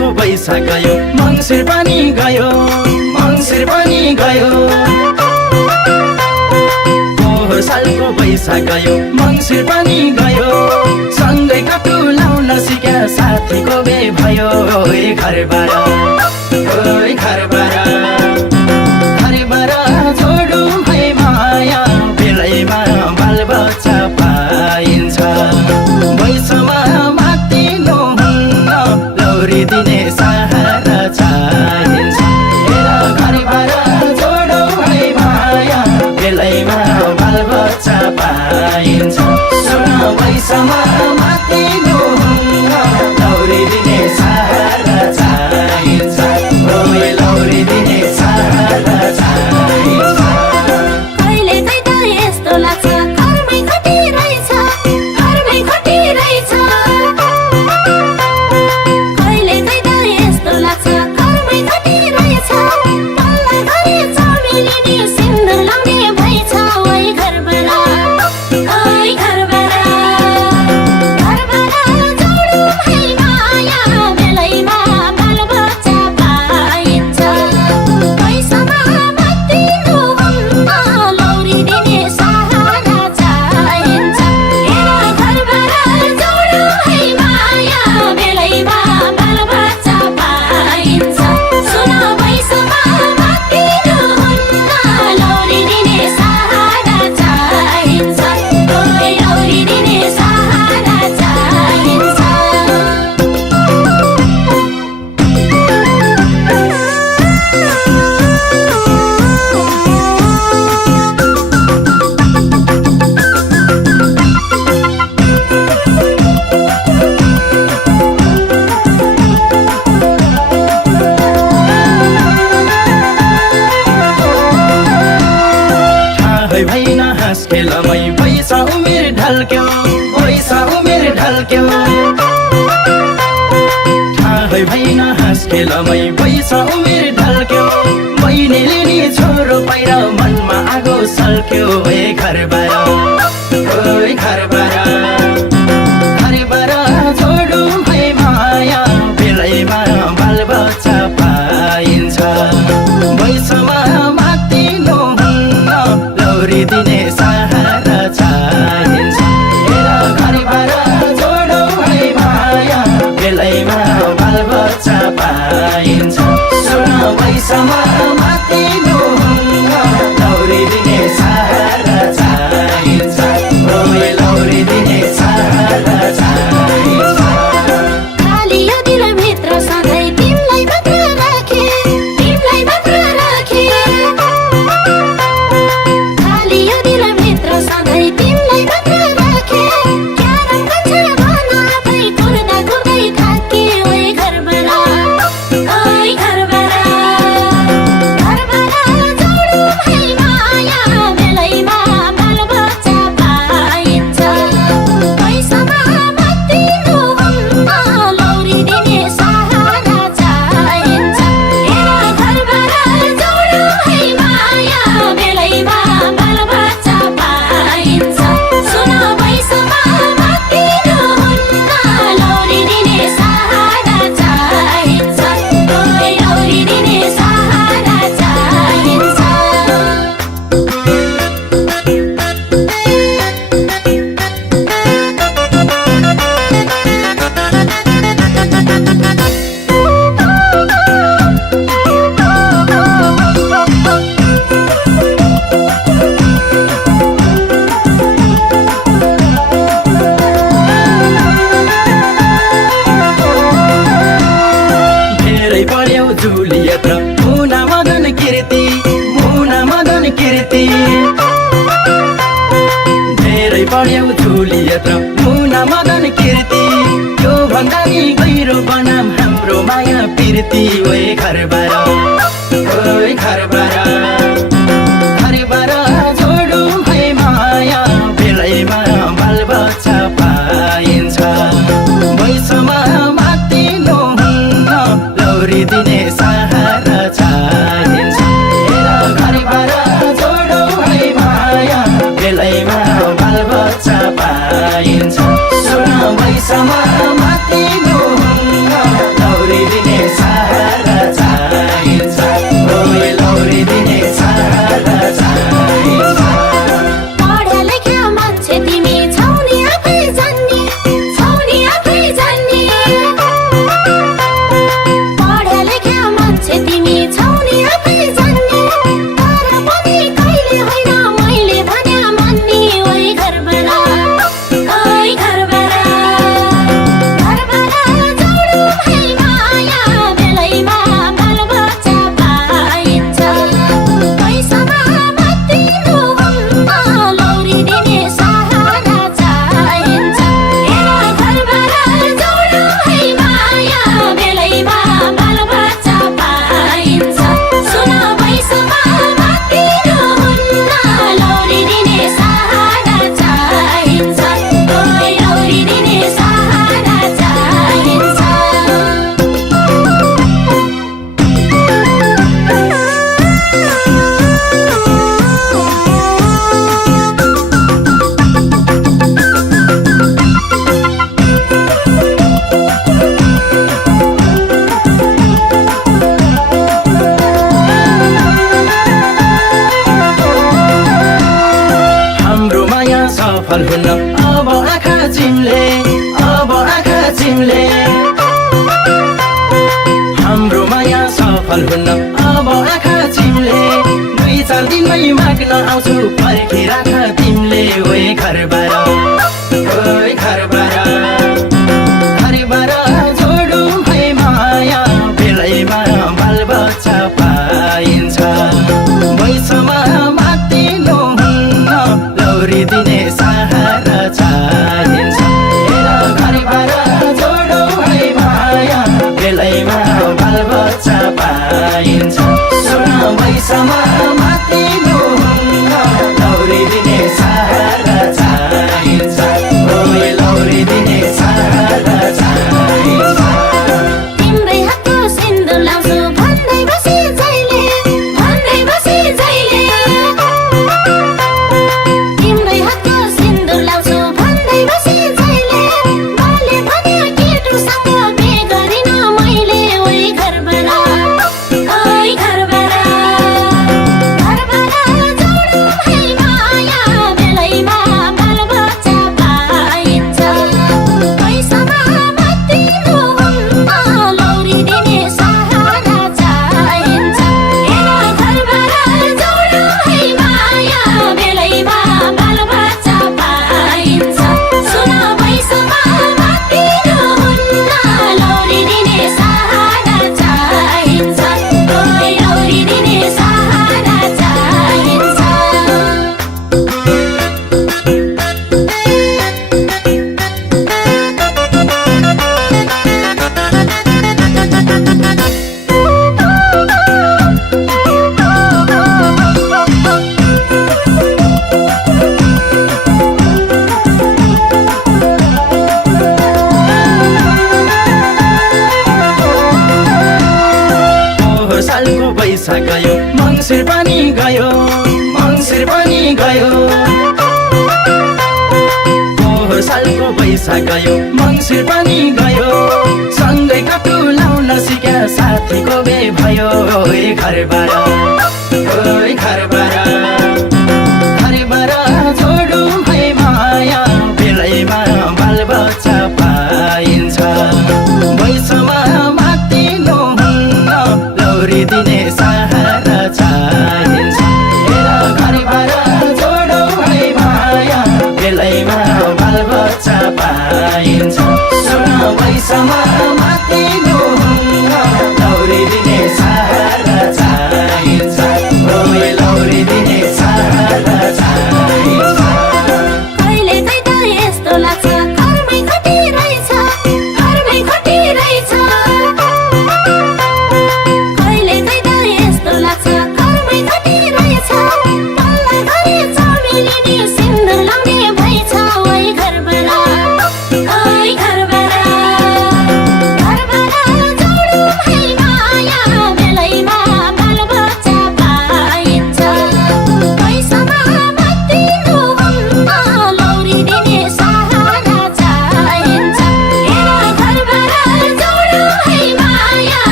सालको वैशाख गयो मङ्सिर पनि गयो मङ्सिर पनि गयो पोहोर सालको वैशाख गयो मङ्सिर पनि गयो सँगै कटु लाउन सिक्या साथीको बे भयो ओइ घरबाट ओइ घरबाट छोडौँ है माया बेलैमा बालबच्चा पाइन्छ वैषमा मातिनु हुन्न लौरी दिने सहारा चाहिन्छ घरबाट छोडौँ है माया बेलैमा बालबच्चा पाइन्छ सुन वैषमा मातिनु हुन्न लौरी दिने सहारा चाहिन्छ ओइ लौरी दिने सहारा चाहिन्छ खेलमै पैसा उमेर ढल्क्यो पैसा उमेर ढल्क्यो थाहै भएन हाँस खेलमै पैसा उमेर ढल्क्यो बहिनीले नि छोरो पाएर मनमा आगो सल्क्यो ओइ घरबाट ओइ घरबाट छोडौँ है माया बेलैमा बालबच्चा पाइन्छ वैषमा मातिनु हुन्न लौरी दिने सहारा चाहिन्छ घरबाट छोडौँ है माया बेलैमा बालबच्चा पाइन्छ सुन वैषमा मातिनु हुन्न लौरी दिने सहारा चाहिन्छ ओइ लौरी दिने सहारा चाहिन्छ जुलियत मुना मदन कीर्ति मुना मदन कीर्ति धेरै पढ्यौ जुलियत मुना मदन कीर्ति यो भन्दा नि गहिरो बनाम हाम्रो माया प्रीति ओइ घरबाट ओइ घरबाट छोडौँ है माया बेलैमा बालबच्चा पाइन्छ वैषमा मातिनु हुन्न लौरी दिने सहारा चाहिन्छ घरबाट छोडौँ है माया बेलैमा बालबच्चा पाइन्छ सुन वैषमा मातिनु हुन्न लौरी दिने सफल हुन्न अब आँखा चिम्ले, अब आँखा चिम्ले। हाम्रो माया सफल हुन्न अब आँखा चिम्ले। 2-4 दिनमै माग्न आउँछु पर्खिराख तिमीले। ओए घरबार, ओए घरबार, घरबार जोडौँ है माया, बेलैमा बालबच्चा पाइन्छ। वैषमा मातिनु हुन्न, लौरी दिने सहारा चाहिन्छ। घरबार जोडौँ है माया, बेलैमा बालबच्चा पाइन्छ। सुन वैषमा मातिनु हुन्न, लौरी दिने सहारा चाहिन्छ। ओए लौरी दिने सहारा चाहिन्छ। तिम्रै हातको सिन्दुर लाउँछु भन्दै बसी जहिले, भन्दै बसी जहिले। तिम्रै हातको सिन्दुर लाउँछु भन्दै बसी जहिले। बाले भन्यो केटुसँग बे गरिन मैले। ओए घरबार, ओए घरबार, घरबार जोडौँ है माया, बेलैमा बालबच्चा पाइन्छ। पैसामा मातिनु हुन्न, लौरी दिने सहारा चाहिन्छ। घरबार जोडौँ है माया, बेलैमा बालबच्चा पाइन्छ। सुन पैसामा मातिनु हुन्न, लौरी दिने सहारा चाहिन्छ। ओए लौरी दिने सहारा चाहिन्छ। पोहोर सालको पैसा गयो, मङ्सिर पनि गयो, मङ्सिर पनि गयो। पोहोर सालको पैसा गयो, मङ्सिर पनि गयो। सँगै काटु